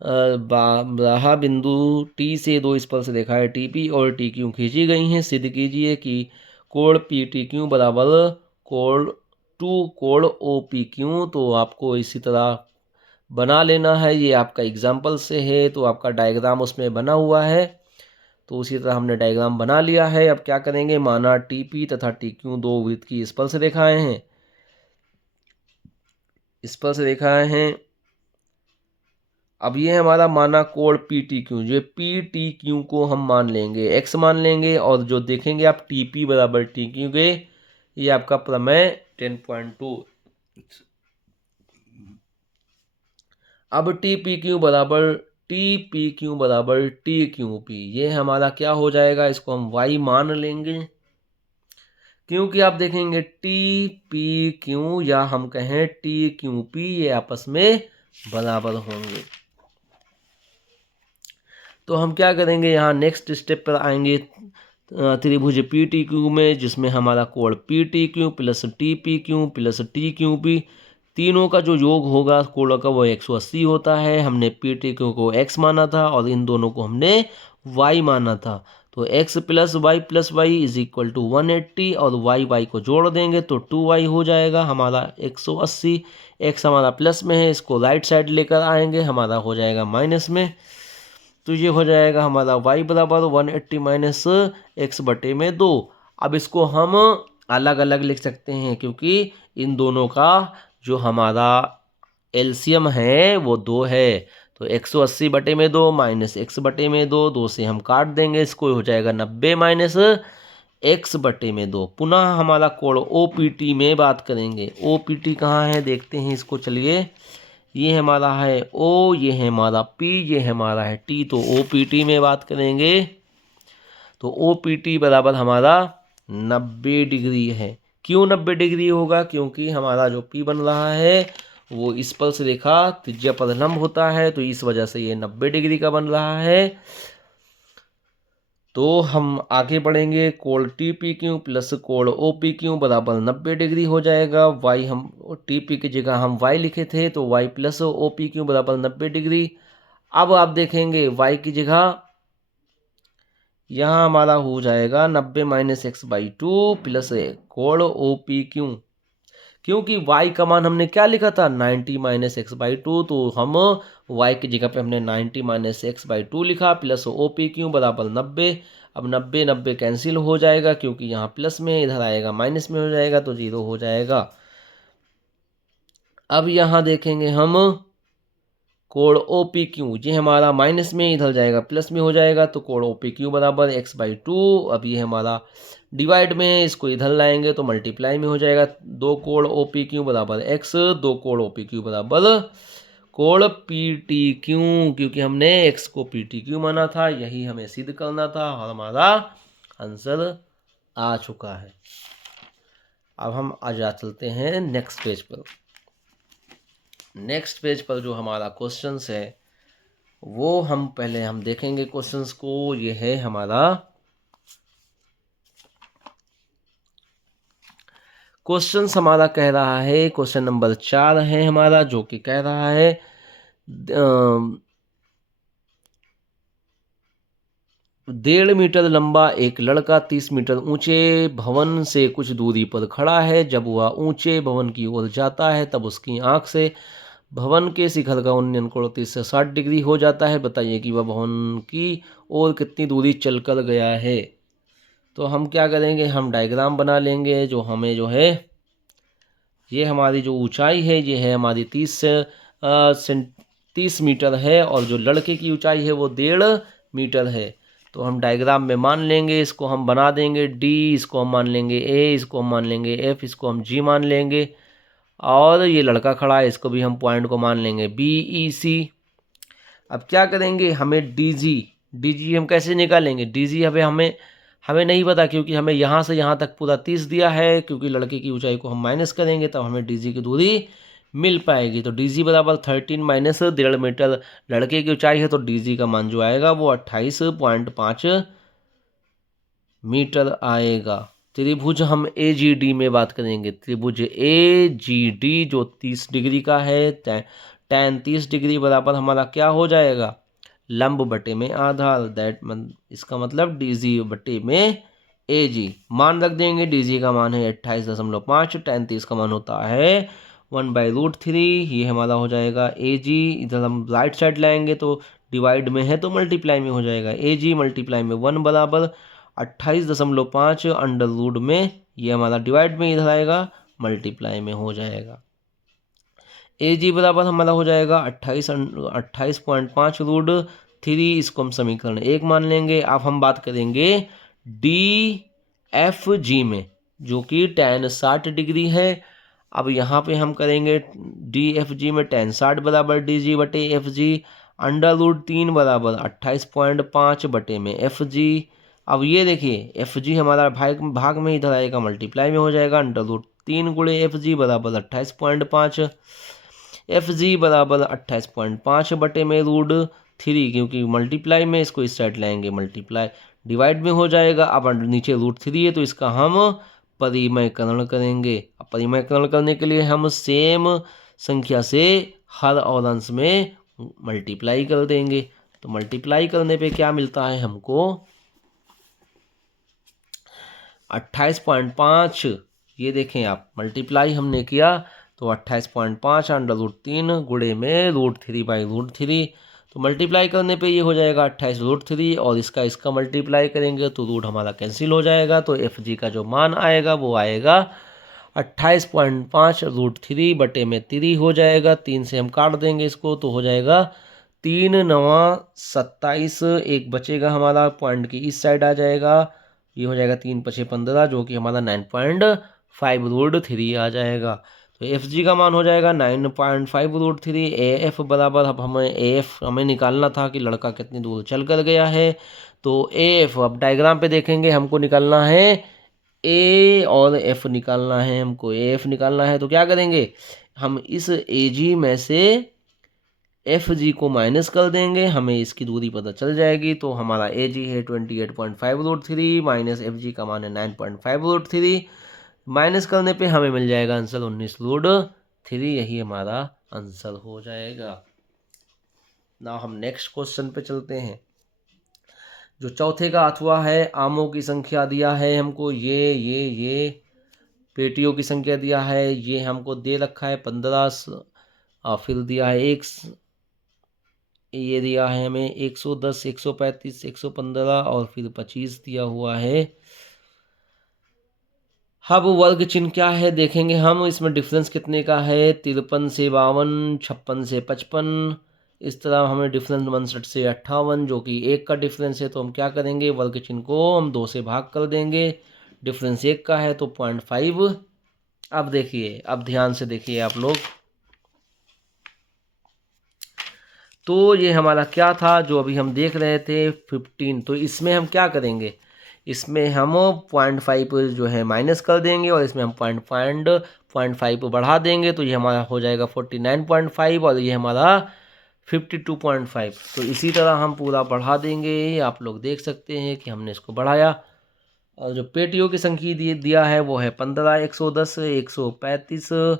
बारह बिंदु टी से दो स्पर्श रेखाएं टी पी और टी क्यू खींची गई हैं। सिद्ध कीजिए कि कोण पी टी क्यू बराबर कोण ओ पी क्यू। तो आपको इसी तरह बना लेना है। ये आपका एग्जाम्पल से है तो आपका डायग्राम उसमें बना हुआ है। तो उसी तरह हमने डायग्राम बना लिया है। अब क्या करेंगे, माना टी पी तथा टी क्यू दो वृत्त की स्पर्श रेखाएं हैं। स्पर्श रेखाएं हैं। अब ये हमारा माना कोण पी टी क्यू, जो पी टी क्यू को हम मान लेंगे एक्स मान लेंगे, और जो देखेंगे आप टी पी बराबर टी क्यू के, ये आपका प्रमेय 10.2। अब टी पी क्यू बराबर टी क्यू पी, ये हमारा क्या हो जाएगा, इसको हम y मान लेंगे, क्योंकि आप देखेंगे टी पी क्यू या हम कहें टी क्यू पी ये आपस में बराबर होंगे। तो हम क्या करेंगे, यहाँ नेक्स्ट स्टेप पर आएंगे त्रिभुज पी टी क्यू में, जिसमें हमारा कोण P T Q plus T P Q plus T Q P, तीनों का जो योग होगा कोणों का वो 180 होता है। हमने पी टी क्यू को x माना था और इन दोनों को हमने y माना था। तो x plus y is equal to 180 और y को जोड़ देंगे तो 2y हो जाएगा हमारा 180। x हमारा प्लस में है, इसको राइट साइड लेकर आएंगे, हमारा हो जाएगा माइनस में। तो ये हो जाएगा हमारा y बराबर 180 माइनस एक्स बटे में 2। अब इसको हम अलग अलग लिख सकते हैं, क्योंकि इन दोनों का जो हमारा एलसीएम है वो 2 है। तो 180 बटे में 2 माइनस एक्स बटे में 2, 2 से हम काट देंगे, इसको हो जाएगा 90 माइनस एक्स बटे में 2। पुनः हमारा कोण ओ पी टी में बात करेंगे। ओ पी टी कहाँ है देखते हैं इसको, चलिए। ये हमारा है O, ये है हमारा P, ये है हमारा है T। तो OPT में बात करेंगे तो OPT बराबर हमारा 90 डिग्री है। क्यों 90 डिग्री होगा, क्योंकि हमारा जो P बन रहा है वो स्पर्श रेखा त्रिज्या पर लंब होता है, तो इस वजह से ये 90 डिग्री का बन रहा है। तो हम आगे बढ़ेंगे, कोण टी पी क्यू प्लस कोण ओ पी क्यू बराबर 90 डिग्री हो जाएगा। वाई हम टी पी की जगह हम वाई लिखे थे, तो y plus O P Q बराबर 90 डिग्री। अब आप देखेंगे वाई की जगह यहाँ हमारा हो जाएगा 90 माइनस एक्स बाई 2 प्लस कोण ओ पी क्यू, क्योंकि y का मान हमने क्या लिखा था 90 माइनस एक्स बाई 2, तो हम y की जगह पे हमने 90 माइनस एक्स बाई 2 लिखा प्लस ओ पी क्यू बराबर 90। अब 90 90 कैंसिल हो जाएगा, क्योंकि यहाँ प्लस में इधर आएगा माइनस में हो जाएगा, तो 0 हो जाएगा। अब यहाँ देखेंगे हम कोण ओ पी क्यू, ये हमारा माइनस में इधर जाएगा प्लस में हो जाएगा, तो कोण ओ पी क्यू बराबर एक्स बाई 2। अब ये हमारा डिवाइड में, इसको इधर लाएंगे तो मल्टीप्लाई में हो जाएगा। 2 कोण ओ पी क्यू बराबर एक्स, 2 कोण ओ पी क्यू बराबर कोण पी टी क्यू, क्योंकि हमने एक्स को पी टी क्यू माना था, यही हमें सिद्ध करना था और हमारा आंसर आ चुका है। अब हम आ चलते हैं नेक्स्ट पेज पर। नेक्स्ट पेज पर जो हमारा क्वेश्चंस है वो हम पहले हम देखेंगे क्वेश्चंस को। ये है हमारा क्वेश्चंस, हमारा कह रहा है क्वेश्चन नंबर 4 है हमारा, जो कि कह रहा है 1.5 मीटर लंबा एक लड़का 30 मीटर ऊंचे भवन से कुछ दूरी पर खड़ा है। जब वह ऊंचे भवन की ओर जाता है तब उसकी आंख से भवन के शिखर का उन्नयन कोण 30 से 60 डिग्री हो जाता है। बताइए कि वह भवन की ओर कितनी दूरी चलकर गया है। तो हम क्या करेंगे, हम डायग्राम बना लेंगे। जो हमें जो है ये हमारी जो ऊंचाई है ये है हमारी 30 मीटर है, और जो लड़के की ऊंचाई है वो 1.5 मीटर है। तो हम डायग्राम में मान लेंगे, इसको हम बना देंगे D, इसको हम मान लेंगे A, इसको हम मान लेंगे F, इसको हम G मान लेंगे, और ये लड़का खड़ा है इसको भी हम पॉइंट को मान लेंगे BEC। अब क्या करेंगे, हमें DG हम कैसे निकालेंगे, DG हमें नहीं पता, क्योंकि हमें यहाँ से यहाँ तक पूरा 30 दिया है, क्योंकि लड़के की ऊंचाई को हम माइनस करेंगे तब हमें DG की दूरी मिल पाएगी। तो DG बराबर 13 माइनस 1.5 मीटर लड़के की ऊंचाई है, तो DG का मान जो आएगा वो 28.5 मीटर आएगा। त्रिभुज हम AGD में बात करेंगे। त्रिभुज AGD जो 30 डिग्री का है, tan 30 डिग्री बराबर हमारा क्या हो जाएगा, लंब बटे में आधार, इसका मतलब DG बटे में AG। मान रख देंगे, DG का मान है 28.5, tan 30 का मान होता है 1/√3, ये हमारा हो जाएगा AG। इधर हम राइट साइड लाएंगे तो डिवाइड में है तो मल्टीप्लाई में हो जाएगा, AG मल्टीप्लाई में 1 बराबर 28.5 अंडर रूट में, ये हमारा डिवाइड में इधर आएगा, मल्टीप्लाई में हो जाएगा। AG बराबर हमारा हो जाएगा 28.5√3, इसको हम समीकरण 1 मान लेंगे। अब हम बात करेंगे DFG में, जो कि tan 60 डिग्री है। अब यहाँ पे हम करेंगे DFG में tan 60 बराबर DG बटे FG, अंडर रूट 3 बराबर 28.5 बटे में FG। अब ये देखिए FG हमारा भाग में इधर आएगा, मल्टीप्लाई में हो जाएगा, अंडर रूट 3 गुणे FG बराबर 28.5, FG बराबर 28.5 बटे में √3, क्योंकि मल्टीप्लाई में, इसको इस साइड लाएंगे मल्टीप्लाई, डिवाइड में हो जाएगा। अब नीचे √3 है तो इसका हम परिमयकरण करेंगे। अब परिमयकरण करने के लिए हम सेम संख्या से हर और अंश में मल्टीप्लाई कर देंगे। तो मल्टीप्लाई करने पे क्या मिलता है हमको, 28.5, ये देखें आप, मल्टीप्लाई हमने किया तो 28.5 अंडर रूट 3 गुणे में √3/√3, तो मल्टीप्लाई करने पे ये हो जाएगा 28√3, और इसका मल्टीप्लाई करेंगे तो रूट हमारा कैंसिल हो जाएगा। तो FG का जो मान आएगा वो आएगा 28.5√3 बटे में 3 हो जाएगा, 3 से हम काट देंगे इसको तो हो जाएगा 3 9 27, एक बचेगा हमारा, पॉइंट की इस साइड आ जाएगा, ये हो जाएगा 3 5 15, जो कि हमारा 9.5√3 आ जाएगा। तो FG का मान हो जाएगा 9.5√3। AF बराबर, अब हमें AF हमें निकालना था कि लड़का कितनी दूर चल कर गया है, तो AF अब डायग्राम पे देखेंगे, हमको निकालना है A और F निकालना है, हमको AF निकालना है। तो क्या करेंगे, हम इस AG में से FG को माइनस कर देंगे, हमें इसकी दूरी पता चल जाएगी। तो हमारा AG है 28.5√3 माइनस FG का मान है 9.5√3, माइनस करने पे हमें मिल जाएगा आंसर 19√3, यही हमारा आंसर हो जाएगा। ना हम नेक्स्ट क्वेश्चन पे चलते हैं, जो चौथे का अथवा है। आमों की संख्या दिया है हमको, ये पेटियों की संख्या दिया है, ये हमको दे रखा है 15, फिर दिया है ये दिया है हमें 110, 135, 115 और फिर 25 दिया हुआ है। अब वर्ग चिन्ह क्या है देखेंगे हम, इसमें डिफरेंस कितने का है, 53 से 52, 56 से 55, इस तरह हमें डिफरेंस 59 से 58, जो कि 1 का डिफरेंस है। तो हम क्या करेंगे, वर्ग चिन्ह को हम 2 से भाग कर देंगे, डिफरेंस 1 का है तो 0.5। अब देखिए, अब ध्यान से देखिए आप लोग, तो ये हमारा क्या था जो अभी हम देख रहे थे 15, तो इसमें हम क्या करेंगे, इसमें हम 0.5 जो है माइनस कर देंगे और इसमें हम 0.5 बढ़ा देंगे, तो ये हमारा हो जाएगा 49.5 और ये हमारा 52.5। तो इसी तरह हम पूरा बढ़ा देंगे, आप लोग देख सकते हैं कि हमने इसको बढ़ाया। और जो पेटियों की संख्या दिया है वो है 15, 110, 135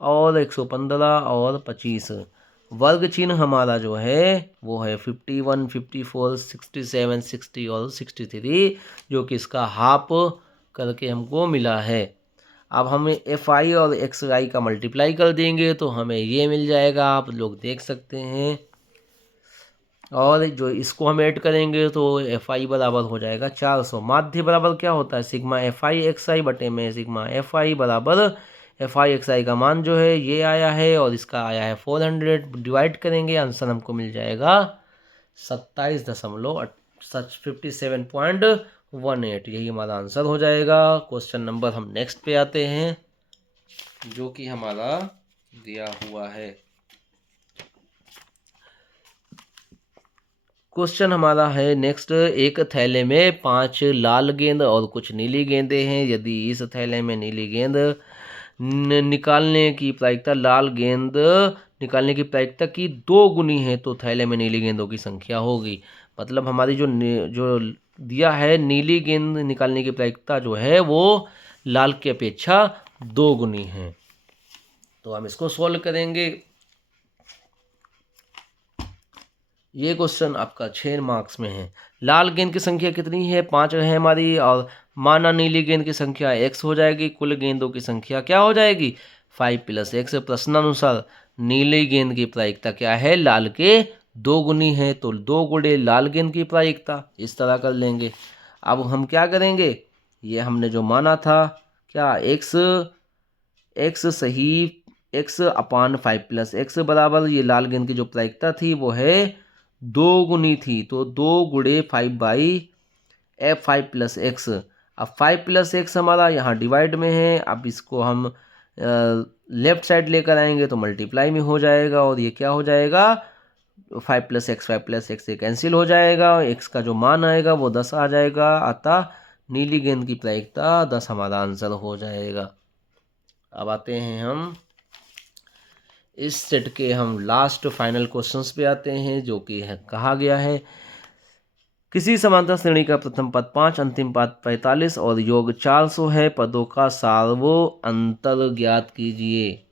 और 115 और 25। वर्ग चिन्ह हमारा जो है वो है 51, 54, 67, 60 और 63, जो कि इसका हाफ करके हमको मिला है। अब हमें FI और XI का मल्टीप्लाई कर देंगे तो हमें ये मिल जाएगा, आप लोग देख सकते हैं। और जो इसको हम ऐड करेंगे तो FI बराबर हो जाएगा 400। माध्य बराबर क्या होता है, सिग्मा FI XI बटे में सिग्मा FI बराबर FI XI का मान जो है ये आया है और इसका आया है 400, डिवाइड करेंगे आंसर हमको मिल जाएगा 57.18, यही हमारा आंसर हो जाएगा। क्वेश्चन नंबर हम नेक्स्ट पे आते हैं, जो कि हमारा दिया हुआ है। क्वेश्चन हमारा है नेक्स्ट, एक थैले में 5 लाल गेंद और कुछ नीली गेंदें हैं। यदि इस थैले में नीली गेंद निकालने की प्रायिकता लाल गेंद निकालने की प्रायिकता की 2 गुनी है तो थैले में नीली गेंदों की संख्या होगी। मतलब हमारी जो दिया है, नीली गेंद निकालने की प्रायिकता जो है वो लाल की अपेक्षा 2 गुनी है। तो हम इसको सोल्व करेंगे। ये क्वेश्चन आपका 6 मार्क्स में है। लाल गेंद की संख्या कितनी है? 5 है हमारी, और माना नीली गेंद की संख्या x हो जाएगी। कुल गेंदों की संख्या क्या हो जाएगी? 5 + x। प्रश्नानुसार नीली गेंद की प्रायिकता क्या है? लाल के 2 गुनी है, तो 2 गुणे लाल गेंद की प्रायिकता, इस तरह कर लेंगे। अब हम क्या करेंगे, ये हमने जो माना था क्या, x सही, x/5 + x बराबर, ये लाल गेंद की जो प्रायिकता थी वो है 2 गुनी थी, तो 2 गुणे 5/5 + x। अब 5 + x हमारा यहाँ डिवाइड में है, अब इसको हम लेफ्ट साइड लेकर आएंगे तो मल्टीप्लाई में हो जाएगा, और ये क्या हो जाएगा, 5 + x से कैंसिल हो जाएगा, x का जो मान आएगा वो 10 आ जाएगा, अतः नीली गेंद की प्रायिकता 10 हमारा आंसर हो जाएगा। अब आते हैं हम इस सेट के हम लास्ट फाइनल क्वेश्चंस पे आते हैं, जो कि है कहा गया है किसी समांतर श्रेणी का प्रथम पद 5, अंतिम पद 45 और योग 400 है, पदों का सार्वो अंतर ज्ञात कीजिए।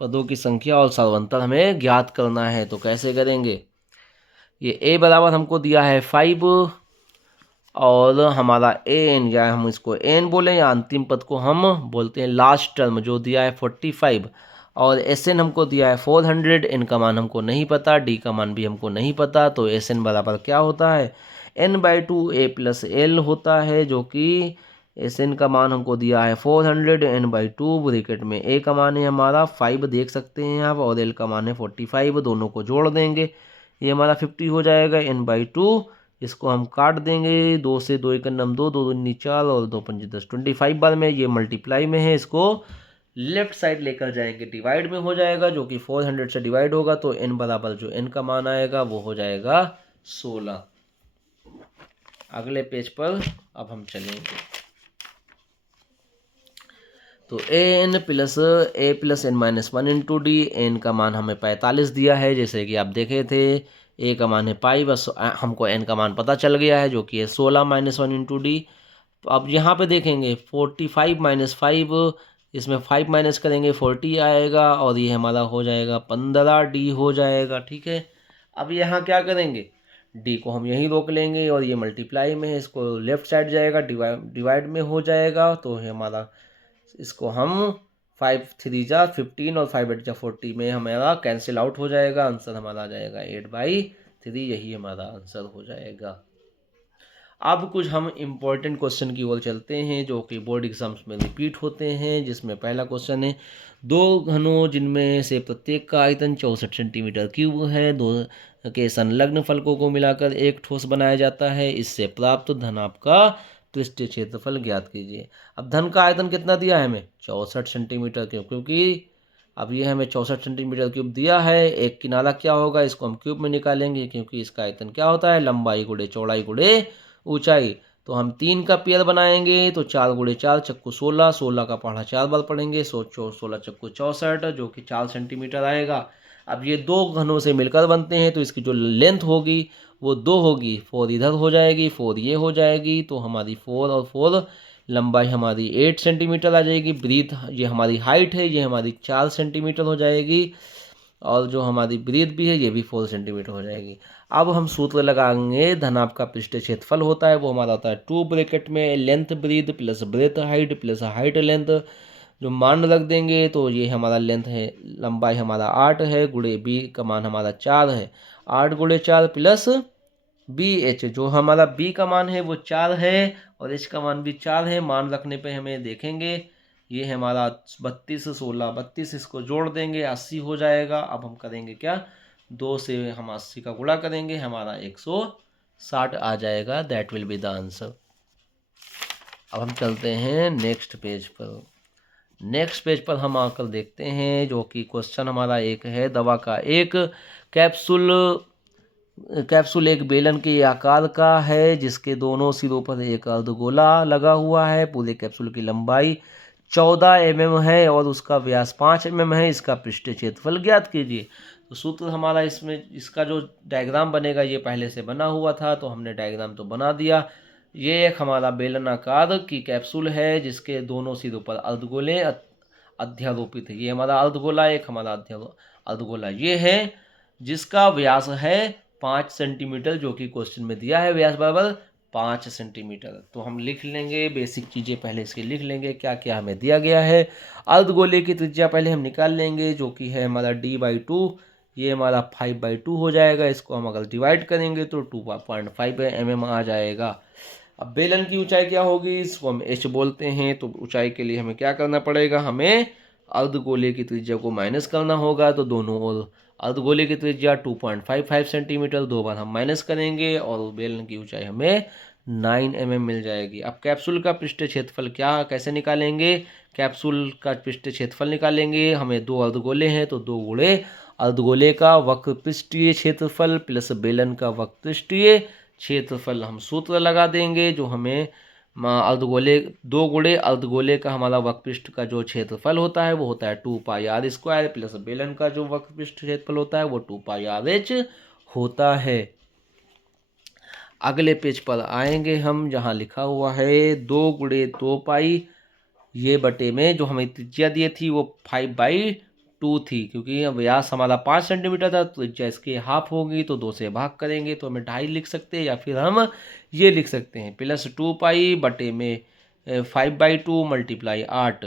पदों की संख्या और सार्वंतर हमें ज्ञात करना है, तो कैसे करेंगे। ये a बराबर हमको दिया है 5, और हमारा an, या हम इसको n बोलें या अंतिम पद को हम बोलते हैं लास्ट टर्म, जो दिया है 45, और Sn हमको दिया है 400। n का मान हमको नहीं पता, d का मान भी हमको नहीं पता, तो Sn बराबर क्या होता है, n/2 a + l होता है, जो कि Sn का मान हमको दिया है 400, n/2 ब्रैकेट में a का मान है हमारा 5 देख सकते हैं आप, और l का मान है 45, दोनों को जोड़ देंगे, ये हमारा 50 हो जाएगा n/2। इसको हम काट देंगे, 2 से 2 1 9 2, 2 दूनी 4 और 2 पंजे 10, 25 बार में, ये मल्टीप्लाई में है, इसको लेफ्ट साइड लेकर जाएंगे, डिवाइड में हो जाएगा, जो कि 400 से डिवाइड होगा, तो n बराबर जो n का मान आएगा वो हो जाएगा 16। अगले पेज पर अब हम चलेंगे, तो an + a + n-1 × d, n का मान हमें 45 दिया है, जैसे कि आप देखे थे, a का मान है पाई, बस हमको n का मान पता चल गया है, जो कि है 16 - 1 × d। तो अब यहाँ पे देखेंगे 45 - 5, इसमें 5 माइनस करेंगे 40 आएगा, और ये हमारा हो जाएगा 15d हो जाएगा, ठीक है। अब यहाँ क्या करेंगे, d को हम यहीं रोक लेंगे, और ये मल्टीप्लाई में है, इसको लेफ्ट साइड जाएगा, डिवाइड में हो जाएगा, तो है हमारा, इसको हम 5 3 जा 15 और 5 8 जा 40 में हमारा कैंसिल आउट हो जाएगा, आंसर हमारा आ जाएगा 8/3, यही हमारा आंसर हो जाएगा। अब कुछ हम इम्पोर्टेंट क्वेश्चन की ओर चलते हैं, जो कि बोर्ड एग्जाम्स में रिपीट होते हैं, जिसमें पहला क्वेश्चन है, दो घनों जिनमें से प्रत्येक का आयतन 64 सेंटीमीटर क्यूब है, दो के संलग्न फलकों को मिलाकर एक ठोस बनाया जाता है, इससे प्राप्त धन आपका पृष्ठीय क्षेत्रफल ज्ञात कीजिए। अब धन का आयतन कितना दिया है हमें, 64 सेंटीमीटर क्यूब, क्योंकि अब ये हमें 64 सेंटीमीटर क्यूब दिया है, एक किनारा क्या होगा, इसको हम क्यूब में निकालेंगे, क्योंकि इसका आयतन क्या होता है, लंबाई गुणे चौड़ाई गुणे ऊंचाई। तो हम 3 का पेयर बनाएंगे, तो 4 गुणे 4 चक्कू 16, 16 का पढ़ा 4 बार पढ़ेंगे, 16 चक्कू 64, जो कि 4 सेंटीमीटर आएगा। अब ये दो घनों से मिलकर बनते हैं, तो इसकी जो लेंथ होगी वो 2 होगी, 4 इधर हो जाएगी, 4 ये हो जाएगी, तो हमारी 4 और 4 लंबाई हमारी 8 सेंटीमीटर आ जाएगी। ब्रीथ, ये हमारी हाइट है, ये हमारी 4 सेंटीमीटर हो जाएगी, और जो हमारी ब्रीथ भी है ये भी 4 सेंटीमीटर हो जाएगी। अब हम सूत्र लगाएंगे, धन आपका पृष्ठीय क्षेत्रफल होता है वो हमारा होता है 2 ब्रैकेट में length breadth plus breadth height plus height length, जो मान रख देंगे, तो ये हमारा लेंथ है, लंबाई हमारा 8 है, गुणे बी का मान हमारा 4 है, 8 गुणे 4 प्लस बी एच, जो हमारा बी का मान है वो 4 है, और एच का मान भी 4 है, मान रखने पे हमें देखेंगे ये है हमारा 32 16 32, इसको जोड़ देंगे 80 हो जाएगा। अब हम करेंगे क्या, 2 से हम 80 का गुणा करेंगे, हमारा 160 आ जाएगा, that will be the answer. अब हम चलते हैं नेक्स्ट पेज पर। नेक्स्ट पेज पर हम आकर देखते हैं, जो कि क्वेश्चन हमारा एक है, दवा का एक कैप्सूल एक बेलन के आकार का है, जिसके दोनों सिरों पर एक अर्धगोला लगा हुआ है, पूरे कैप्सूल की लंबाई 14 mm है और उसका व्यास 5 mm है, इसका पृष्ठीय क्षेत्रफल ज्ञात कीजिए। तो सूत्र हमारा इसमें, इसका जो डायग्राम बनेगा ये पहले से बना हुआ था, तो हमने डायग्राम तो बना दिया। ये एक हमारा बेलनाकार की कैप्सूल है, जिसके दोनों सिरों पर अर्धगोले अध्यारोपित है। ये हमारा अर्धगोला, एक हमारा अर्धगोला ये है जिसका व्यास है 5 सेंटीमीटर, जो कि क्वेश्चन में दिया है व्यास बराबर 5 सेंटीमीटर। तो हम लिख लेंगे, बेसिक चीज़ें पहले इसके लिख लेंगे, क्या क्या हमें दिया गया है। अर्धगोले की त्रिज्या पहले हम निकाल लेंगे, जो कि है हमारा d/2, ये हमारा 5/2 हो जाएगा। इसको हम अगर डिवाइड करेंगे तो 2.5 mm आ जाएगा। अब बेलन की ऊंचाई क्या होगी, इसको हम h बोलते हैं। तो ऊंचाई के लिए हमें क्या करना पड़ेगा, हमें अर्धगोले की त्रिज्या को माइनस करना होगा। तो दोनों ओर अर्धगोले की त्रिज्या 2.55 सेंटीमीटर, 2 बार हम माइनस करेंगे और बेलन की ऊंचाई हमें 9 mm मिल जाएगी। अब कैप्सूल का पृष्ठीय क्षेत्रफल क्या कैसे निकालेंगे, कैप्सूल का पृष्ठीय क्षेत्रफल निकालेंगे। हमें 2 अर्धगोले हैं तो 2 गुणे अर्धगोले का वक्र पृष्ठीय क्षेत्रफल प्लस बेलन का वक्र पृष्ठीय क्षेत्रफल हम सूत्र लगा देंगे, जो हमें अर्धगोले 2 गुणे अर्धगोले का हमारा वक्रपृष्ठ का जो क्षेत्रफल होता है वो होता है 2πr² प्लस बेलन का जो वक्रपृष्ठ क्षेत्रफल होता है वो 2πrh होता है। अगले पेज पर आएंगे हम, जहाँ लिखा हुआ है 2 गुणे 2π, ये बटे में जो हमें त्रिज्या दी थी वो 5/2 थी, क्योंकि व्यास हमारा 5 सेंटीमीटर था तो त्रिज्या इसके हाफ होगी, तो 2 से भाग करेंगे तो हमें 2.5 लिख सकते हैं, या फिर हम ये लिख सकते हैं प्लस 2π बटे में 5/2 मल्टीप्लाई 8।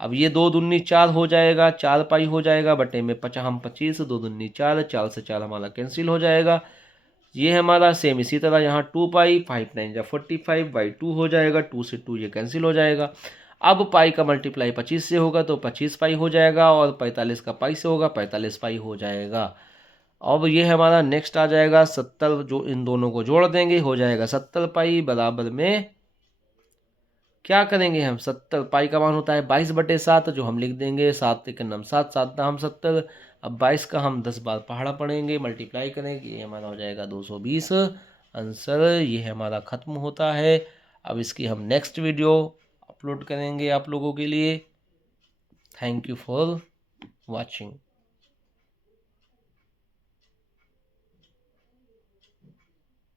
अब ये 2 दूनी 4 हो जाएगा, 4π हो जाएगा बटे में 5 हम 25, 2 दूनी 4, 4 से 4 हमारा कैंसिल हो जाएगा। ये हमारा सेम इसी तरह यहाँ 2π, 5 9 जा 45/2 हो जाएगा, 2 से 2 ये कैंसिल हो जाएगा। अब पाई का मल्टीप्लाई 25 से होगा तो 25π हो जाएगा, और 45 का पाई से होगा 45π हो जाएगा। अब ये हमारा नेक्स्ट आ जाएगा 70, जो इन दोनों को जोड़ देंगे हो जाएगा 70π बराबर में क्या करेंगे हम, 70π का मान होता है 22/7, जो हम लिख देंगे 7 × 9 7, 7 हम 70। अब 22 का हम 10 बार पहाड़ा पढ़ेंगे, मल्टीप्लाई करेंगे, ये हमारा हो जाएगा 220 आंसर। ये हमारा ख़त्म होता है। अब इसकी हम नेक्स्ट वीडियो अपलोड करेंगे आप लोगों के लिए। Thank you for watching.